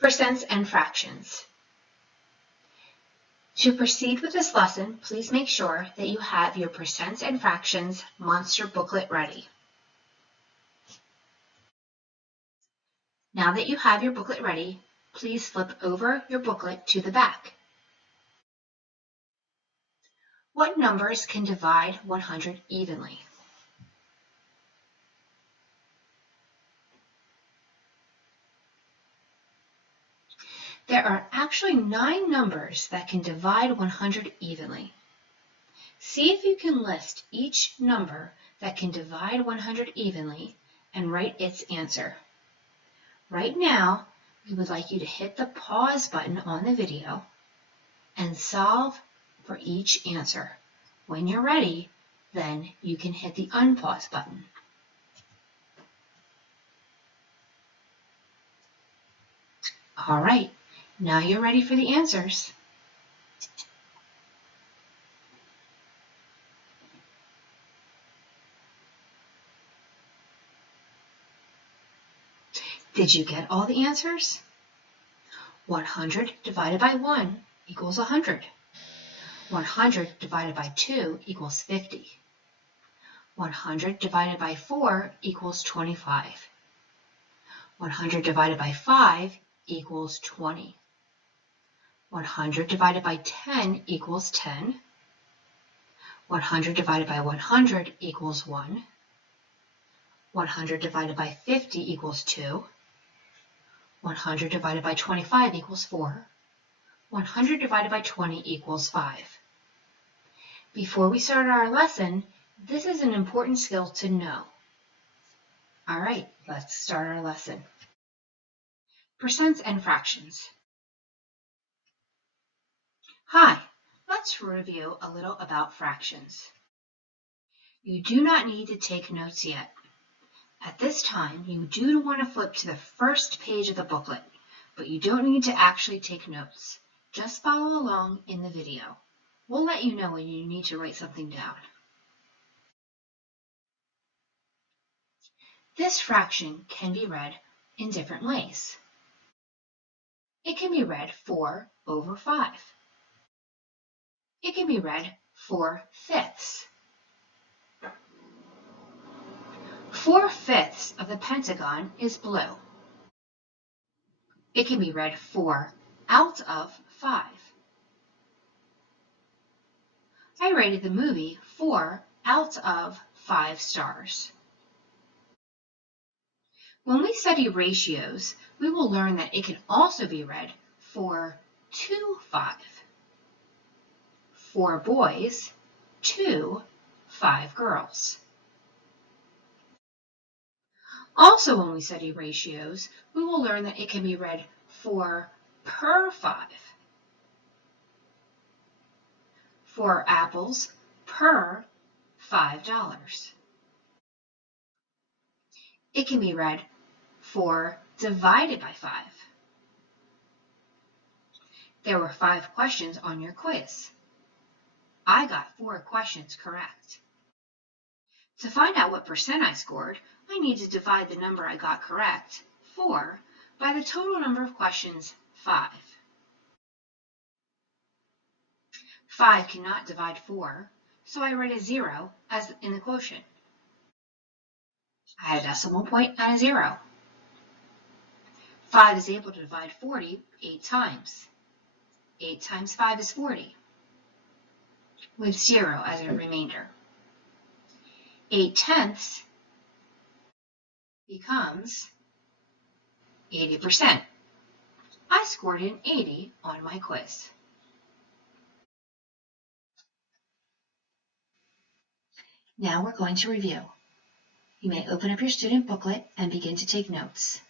Percents and fractions. To proceed with this lesson, please make sure that you have your Percents and Fractions monster booklet ready. Now that you have your booklet ready, please flip over your booklet to the back. What numbers can divide 100 evenly? There are actually 9 numbers that can divide 100 evenly. See if you can list each number that can divide 100 evenly and write its answer. Right now, we would like you to hit the pause button on the video and solve for each answer. When you're ready, then you can hit the unpause button. All right, now you're ready for the answers. Did you get all the answers? 100 divided by 1 equals 100. 100 divided by 2 equals 50. 100 divided by 4 equals 25. 100 divided by 5 equals 20. 100 divided by 10 equals 10. 100 divided by 100 equals 1. 100 divided by 50 equals 2. 100 divided by 25 equals 4. 100 divided by 20 equals 5. Before we start our lesson, this is an important skill to know. All right, let's start our lesson. Percents and fractions. Hi, let's review a little about fractions. You do not need to take notes yet. At this time, you do want to flip to the first page of the booklet, but you don't need to actually take notes. Just follow along in the video. We'll let you know when you need to write something down. This fraction can be read in different ways. It can be read 4 over 5. It can be read 4/5. 4/5 of the pentagon is blue. It can be read 4 out of 5. I rated the movie 4 out of 5 stars. When we study ratios, we will learn that it can also be read 4/5. 4 boys, 5 girls. Also, when we study ratios, we will learn that it can be read 4/5. 4 apples per $5. It can be read 4 divided by 5. There were 5 questions on your quiz. I got 4 questions correct. To find out what percent I scored, I need to divide the number I got correct, 4, by the total number of questions, 5. 5 cannot divide 4, so I write a 0 as in the quotient. I had a decimal point and a 0. 5 is able to divide 40 8 times. 8 times 5 is 40, with 0 as a remainder. 8/10 becomes 80%. I scored an 80 on my quiz. Now we're going to review. You may open up your student booklet and begin to take notes.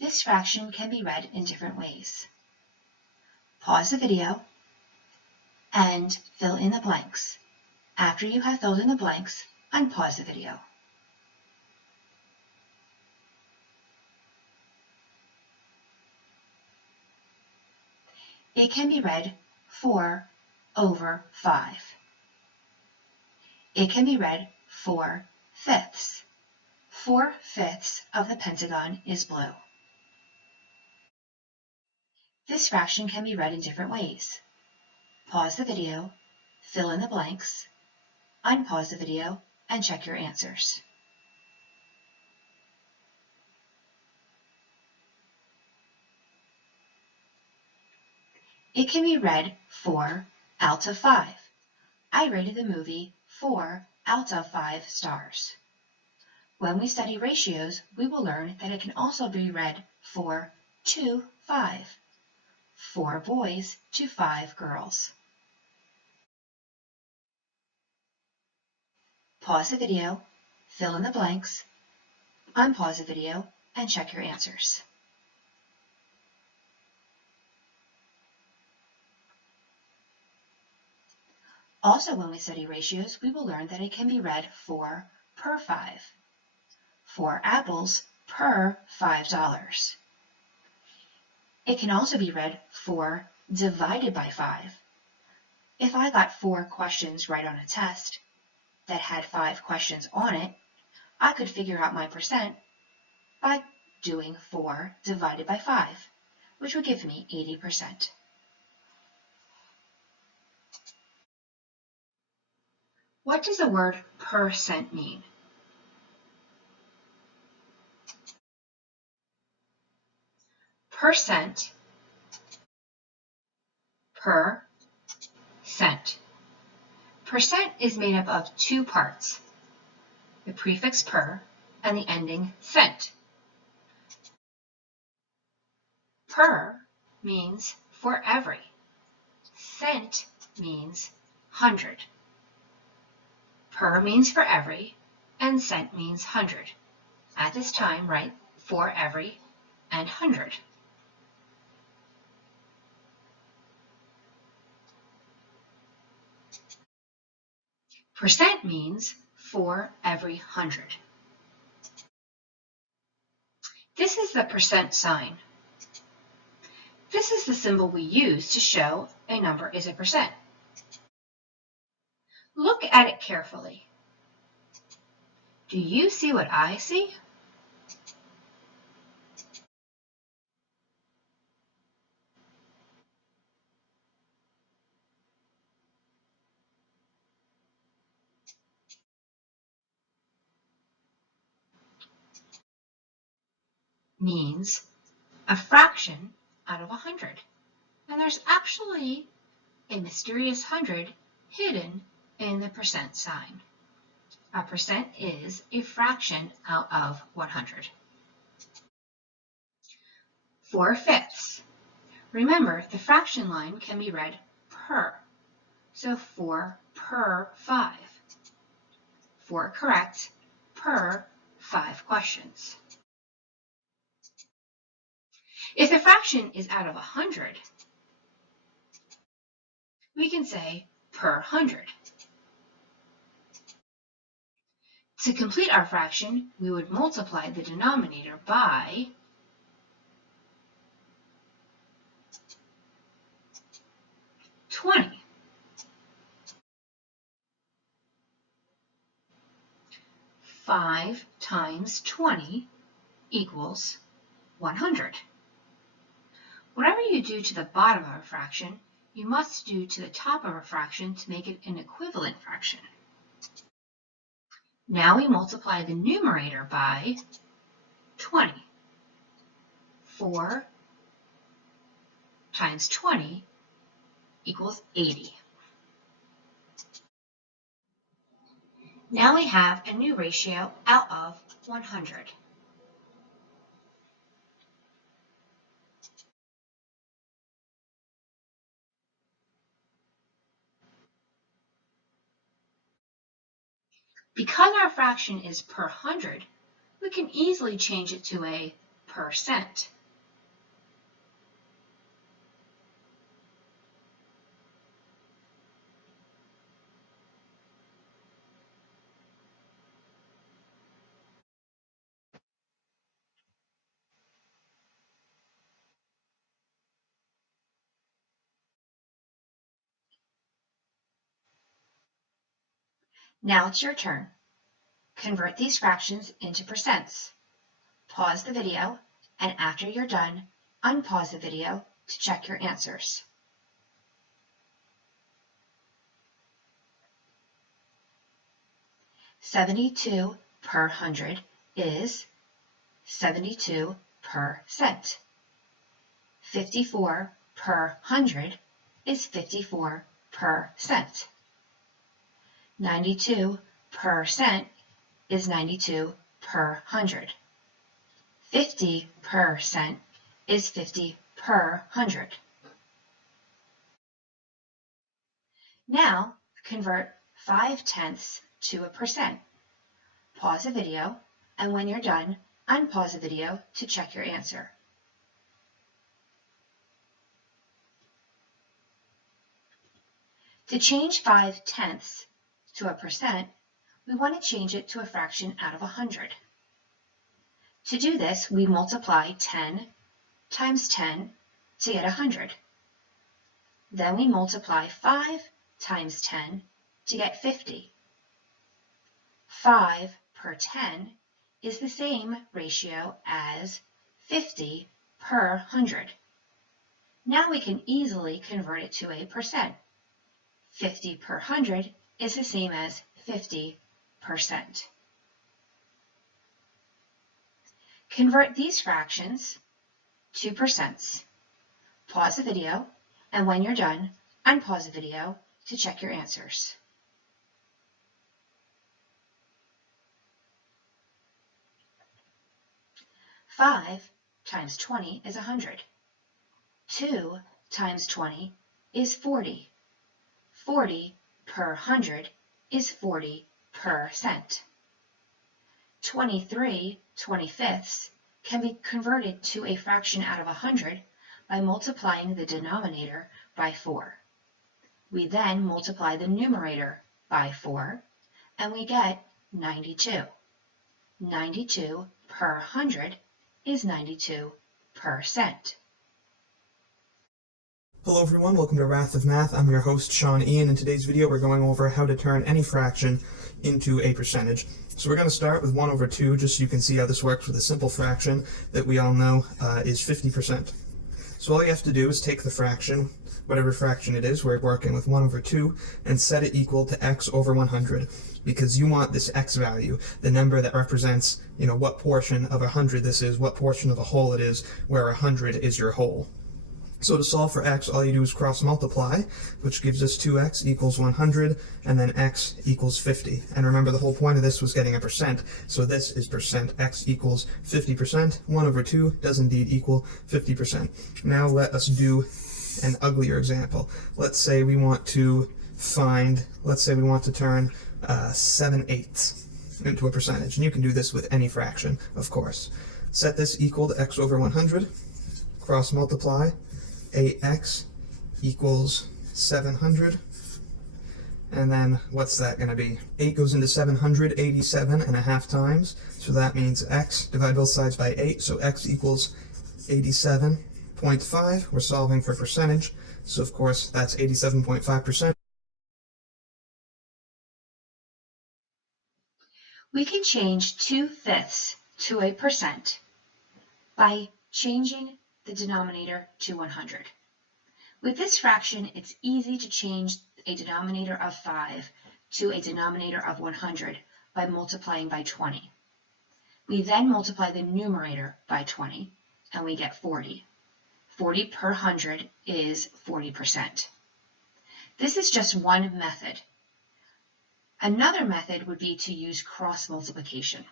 This fraction can be read in different ways. Pause the video and fill in the blanks. After you have filled in the blanks, unpause the video. It can be read 4 over 5. It can be read 4/5. 4/5 of the pentagon is blue. This fraction can be read in different ways. Pause the video, fill in the blanks, unpause the video, and check your answers. It can be read 4 out of 5. I rated the movie 4 out of 5 stars. When we study ratios, we will learn that it can also be read 4 to 5. 4 boys to 5 girls. Pause the video, fill in the blanks, unpause the video, and check your answers. Also, when we study ratios, we will learn that it can be read 4 per 5. 4 apples per $5. It can also be read 4 divided by 5. If I got 4 questions right on a test that had 5 questions on it, I could figure out my percent by doing 4 divided by 5, which would give me 80%. What does the word percent mean? Percent, per, cent. Percent is made up of 2 parts, the prefix per and the ending cent. Per means for every. Cent means 100. Per means for every, and cent means 100. At this time, write for every and 100. Percent means for every 100. This is the percent sign. This is the symbol we use to show a number is a percent. Look at it carefully. Do you see what I see? Means a fraction out of 100. And there's actually a mysterious 100 hidden in the percent sign. A percent is a fraction out of 100. 4/5. Remember, the fraction line can be read per. So 4 per 5. 4 correct per 5 questions. If the fraction is out of 100, we can say per 100. To complete our fraction, we would multiply the denominator by 20. 5 times 20 equals 100. Whatever you do to the bottom of a fraction, you must do to the top of a fraction to make it an equivalent fraction. Now we multiply the numerator by 20. 4 times 20 equals 80. Now we have a new ratio out of 100. Because our fraction is per 100, we can easily change it to a percent. Now it's your turn. Convert these fractions into percents. Pause the video, and after you're done, unpause the video to check your answers. $72 per 100 is 72%. 54 per 100 is 54%. 92% is 92 per 100. 50% is 50 per 100. Now convert 5/10 to a percent. Pause the video, and when you're done, unpause the video to check your answer. To change 5/10 to a percent, we want to change it to a fraction out of 100. To do this, we multiply 10 times 10 to get 100. Then we multiply 5 times 10 to get 50. 5 per 10 is the same ratio as 50 per 100. Now we can easily convert it to a percent. 50 per 100 is the same as 50%. Convert these fractions to percents. Pause the video, and when you're done, unpause the video to check your answers. Five times 20 is 100. 2 times 20 is 40. 40 per 100 is 40%. 23 25ths can be converted to a fraction out of 100 by multiplying the denominator by 4. We then multiply the numerator by 4, and we get 92. 92 per 100 is 92%. Hello everyone, welcome to Wrath of Math. I'm your host, Sean Ian. In today's video, we're going over how to turn any fraction into a percentage. So we're going to start with 1 over 2, just so you can see how this works with a simple fraction that we all know is 50%. So all you have to do is take the fraction, whatever fraction it is, we're working with 1 over 2, and set it equal to x over 100, because you want this x value, the number that represents, what portion of 100 this is, what portion of a whole it is, where 100 is your whole. So to solve for x, all you do is cross multiply, which gives us 2x equals 100, and then x equals 50. And remember, the whole point of this was getting a percent, so this is percent. X equals 50%. 1 over 2 does indeed equal 50%. Now let us do an uglier example. Let's say we want to turn 7/8 into a percentage. And you can do this with any fraction, of course. Set this equal to x over 100, cross multiply. 8x equals 700, and then what's that going to be? 8 goes into 787.5 times, so that means x, divide both sides by 8, so x equals 87.5. We're solving for percentage, so of course that's 87.5%. We can change 2/5 to a percent by changing the denominator to 100. With this fraction, it's easy to change a denominator of 5 to a denominator of 100 by multiplying by 20. We then multiply the numerator by 20, and we get 40. 40 per 100 is 40%. This is just one method. Another method would be to use cross multiplication.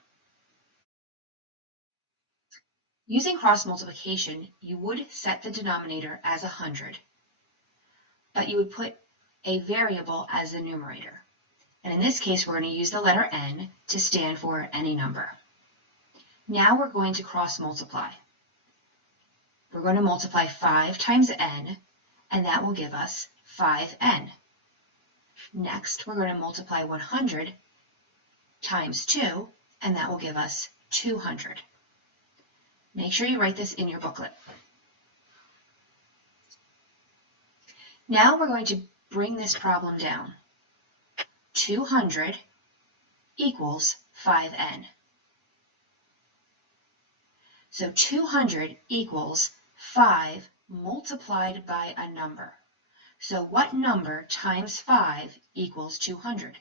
Using cross multiplication, you would set the denominator as 100, but you would put a variable as the numerator. And in this case, we're going to use the letter n to stand for any number. Now we're going to cross multiply. We're going to multiply 5 times n, and that will give us 5n. Next, we're going to multiply 100 times 2, and that will give us 200. Make sure you write this in your booklet. Now we're going to bring this problem down. 200 equals 5n. So 200 equals 5 multiplied by a number. So what number times 5 equals 200?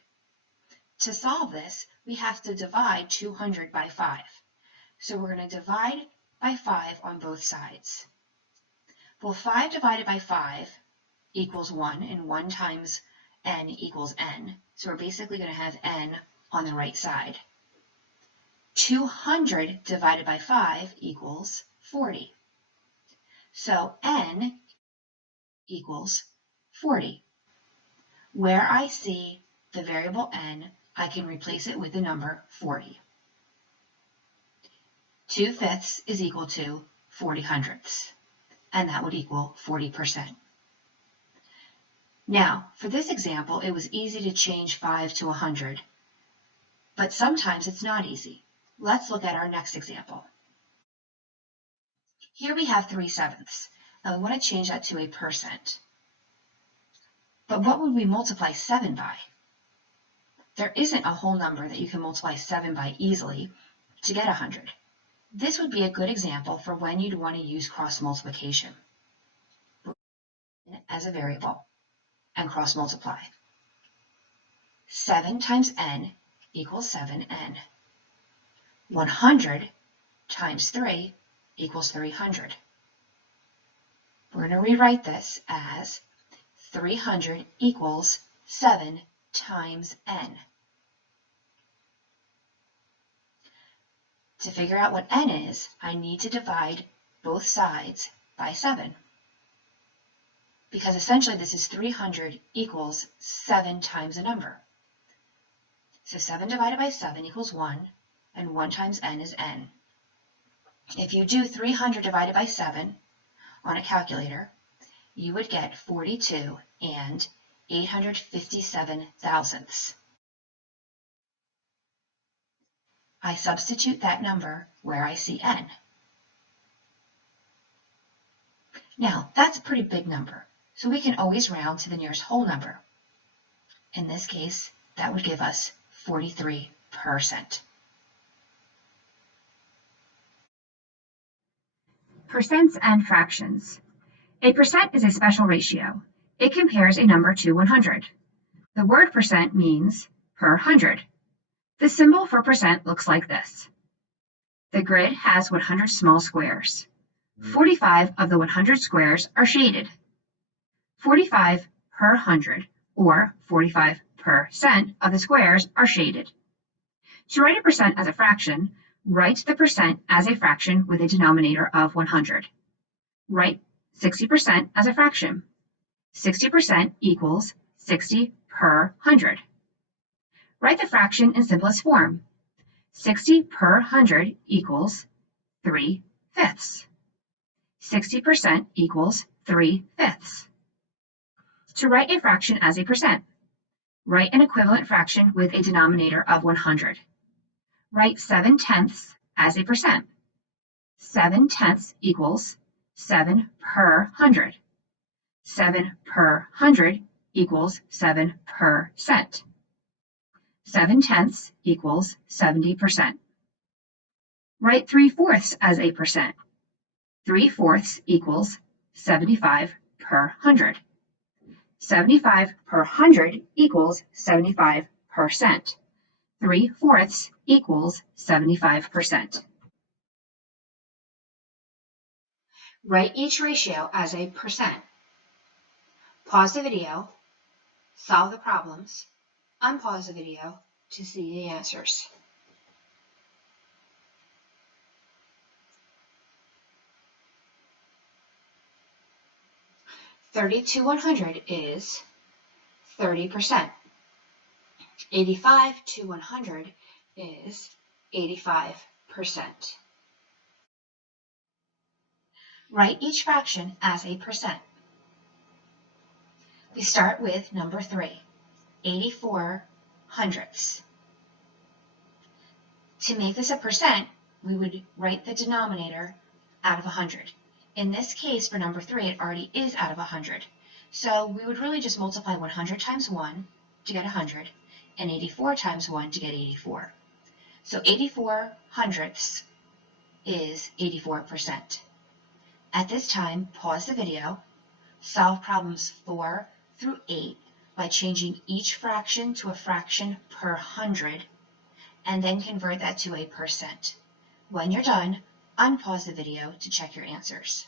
To solve this, we have to divide 200 by 5. So we're going to divide by 5 on both sides. Well, 5 divided by 5 equals 1, and 1 times n equals n. So we're basically going to have n on the right side. 200 divided by 5 equals 40. So n equals 40. Where I see the variable n, I can replace it with the number 40. 2/5 is equal to 40/100, and that would equal 40%. Now, for this example, it was easy to change 5 to 100, but sometimes it's not easy. Let's look at our next example. Here we have 3/7. Now we want to change that to a percent. But what would we multiply 7 by? There isn't a whole number that you can multiply 7 by easily to get 100. This would be a good example for when you'd want to use cross multiplication as a variable and cross multiply. 7 times n equals 7n. 100 times 3 equals 300. We're going to rewrite this as 300 equals 7 times n. To figure out what n is, I need to divide both sides by 7. Because essentially this is 300 equals 7 times a number. So 7 divided by 7 equals 1, and 1 times n is n. If you do 300 divided by 7 on a calculator, you would get 42 and 857 thousandths. I substitute that number where I see n. Now, that's a pretty big number, so we can always round to the nearest whole number. In this case, that would give us 43%. Percents and fractions. A percent is a special ratio. It compares a number to 100. The word percent means per 100. The symbol for percent looks like this. The grid has 100 small squares. 45 of the 100 squares are shaded. 45 per 100, or 45% of the squares are shaded. To write a percent as a fraction, write the percent as a fraction with a denominator of 100. Write 60% as a fraction. 60% equals 60 per 100. Write the fraction in simplest form. 60 per 100 equals 3/5. 60% equals 3/5. To write a fraction as a percent, write an equivalent fraction with a denominator of 100. Write 7/10 as a percent. 7/10 equals 7 per 100. 7 per 100 equals 7%. 7/10 equals 70%. Write 3/4 as a percent. 3/4 equals 75 per 100. 75 per 100 equals 75%. 3/4 equals 75%. Write each ratio as a percent. Pause the video, solve the problems, unpause the video to see the answers. Thirty to 100 is 30%. 85 to 100 is 85%. Write each fraction as a percent. We start with number 3, 84 hundredths. To make this a percent, we would write the denominator out of 100. In this case, for number 3, it already is out of 100. So we would really just multiply 100 times 1 to get 100, and 84 times 1 to get 84. So 84 hundredths is 84%. At this time, pause the video, solve problems 4 through 8 by changing each fraction to a fraction per 100, and then convert that to a percent. When you're done, unpause the video to check your answers.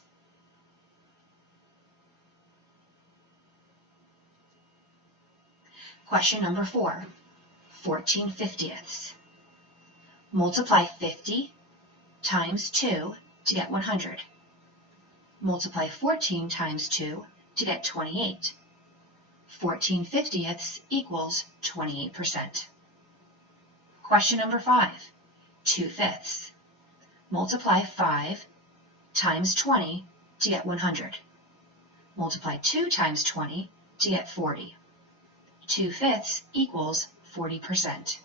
Question number 4, 14/50. Multiply 50 times 2 to get 100. Multiply 14 times 2 to get 28. 14/50 equals 28%. Question number 5, 2/5. Multiply 5 times 20 to get 100. Multiply 2 times 20 to get 40. 2/5 equals 40%.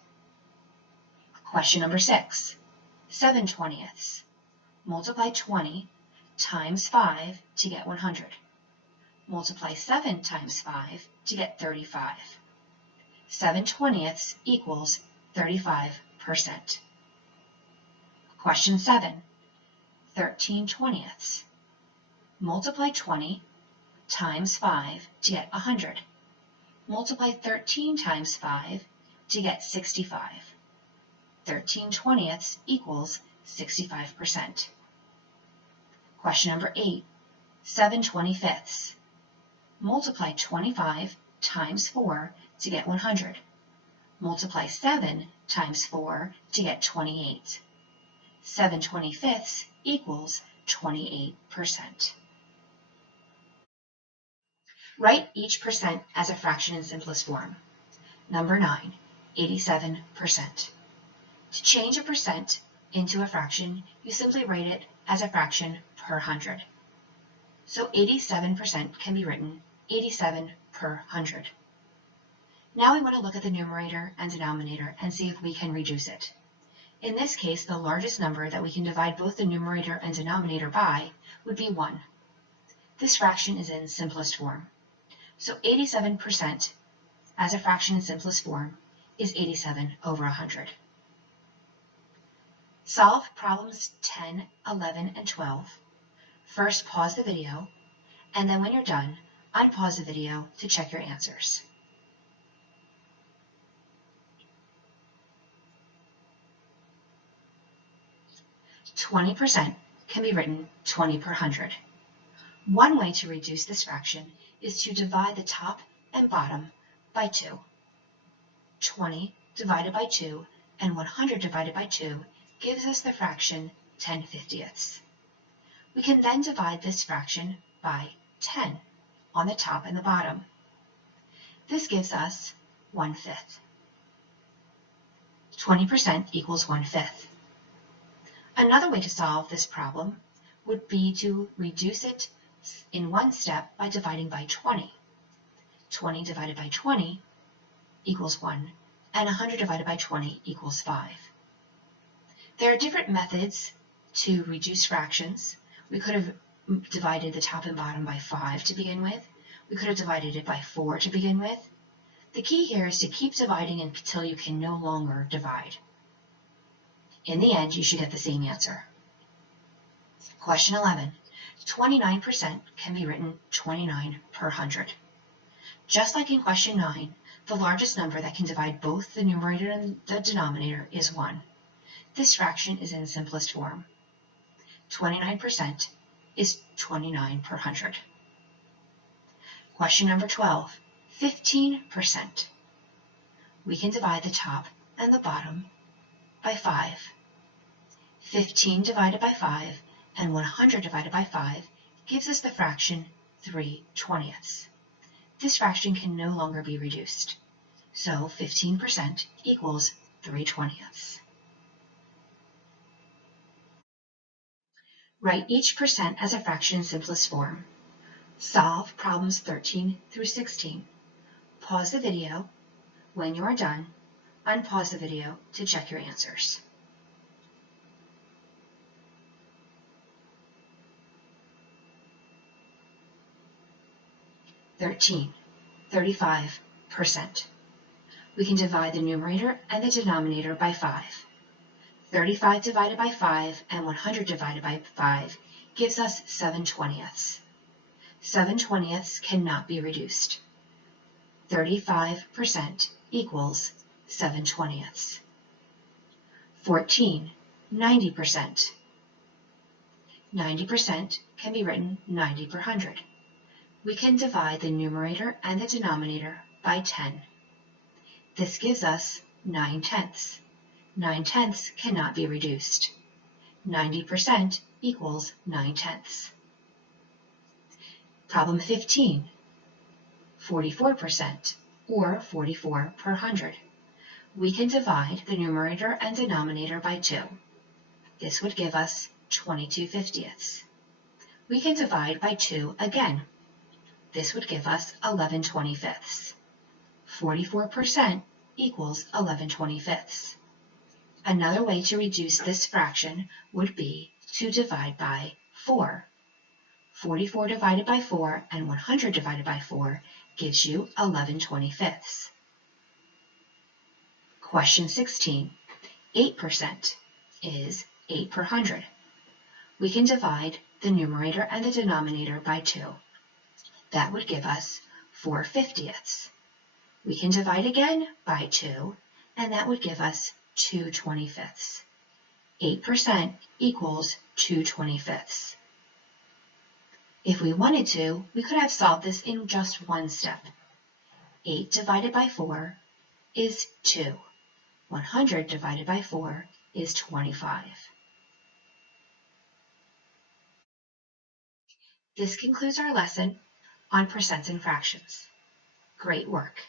Question number 6, 7/20. Multiply 20 times 5 to get 100. Multiply 7 times 5 to get 35. 7/20 equals 35%. Question 7, 13/20. Multiply 20 times 5 to get 100. Multiply 13 times 5 to get 65. 13/20 equals 65%. Question number 8, 7/25. Multiply 25 times 4 to get 100. Multiply 7 times 4 to get 28. 7/25 equals 28%. Write each percent as a fraction in simplest form. Number 9, 87%. To change a percent into a fraction, you simply write it as a fraction per 100. So 87% can be written 87 per 100. Now we want to look at the numerator and denominator and see if we can reduce it. In this case, the largest number that we can divide both the numerator and denominator by would be 1. This fraction is in simplest form. So 87% as a fraction in simplest form is 87 over 100. Solve problems 10, 11, and 12. First, pause the video, and then when you're done, unpause the video to check your answers. "20% can be written 20 per 100. One way to reduce this fraction is to divide the top and bottom by 2. 20 divided by 2 and 100 divided by 2 gives us the fraction 10/50. We can then divide this fraction by 10 on the top and the bottom. This gives us 1/5. 20% equals 1/5. Another way to solve this problem would be to reduce it in one step by dividing by 20. 20 divided by 20 equals 1, and 100 divided by 20 equals 5. There are different methods to reduce fractions. We could have divided the top and bottom by 5 to begin with. We could have divided it by 4 to begin with. The key here is to keep dividing until you can no longer divide. In the end, you should get the same answer. Question 11. 29% can be written 29 per 100. Just like in question 9, the largest number that can divide both the numerator and the denominator is 1. This fraction is in simplest form. 29% is 29 per 100. Question number 12. 15%. We can divide the top and the bottom by 5. 15 divided by 5 and 100 divided by 5 gives us the fraction 3/20. This fraction can no longer be reduced. So 15% equals 3/20. Write each percent as a fraction in simplest form. Solve problems 13 through 16. Pause the video. When you are done, unpause the video to check your answers. "13, 35%. We can divide the numerator and the denominator by 5. 35 divided by 5 and 100 divided by 5 gives us 7/20. 7/20 cannot be reduced. 35% equals 7/20. 14. 90%. 90% can be written 90 per 100. We can divide the numerator and the denominator by 10. This gives us 9/10. 9/10 cannot be reduced. 90% equals 9/10. Problem 15. 44%, or 44 per 100. We can divide the numerator and denominator by 2. This would give us 22/50. We can divide by 2 again. This would give us 11/25. 44% equals 11/25. Another way to reduce this fraction would be to divide by 4. 44 divided by 4 and 100 divided by 4 gives you 11/25. Question 16. 8% is 8 per 100. We can divide the numerator and the denominator by 2. That would give us 4/50. We can divide again by 2, and that would give us 2/25. 8% equals 2/25. If we wanted to, we could have solved this in just one step. 8 divided by 4 is 2. 100 divided by 4 is 25. This concludes our lesson on percents and fractions. Great work!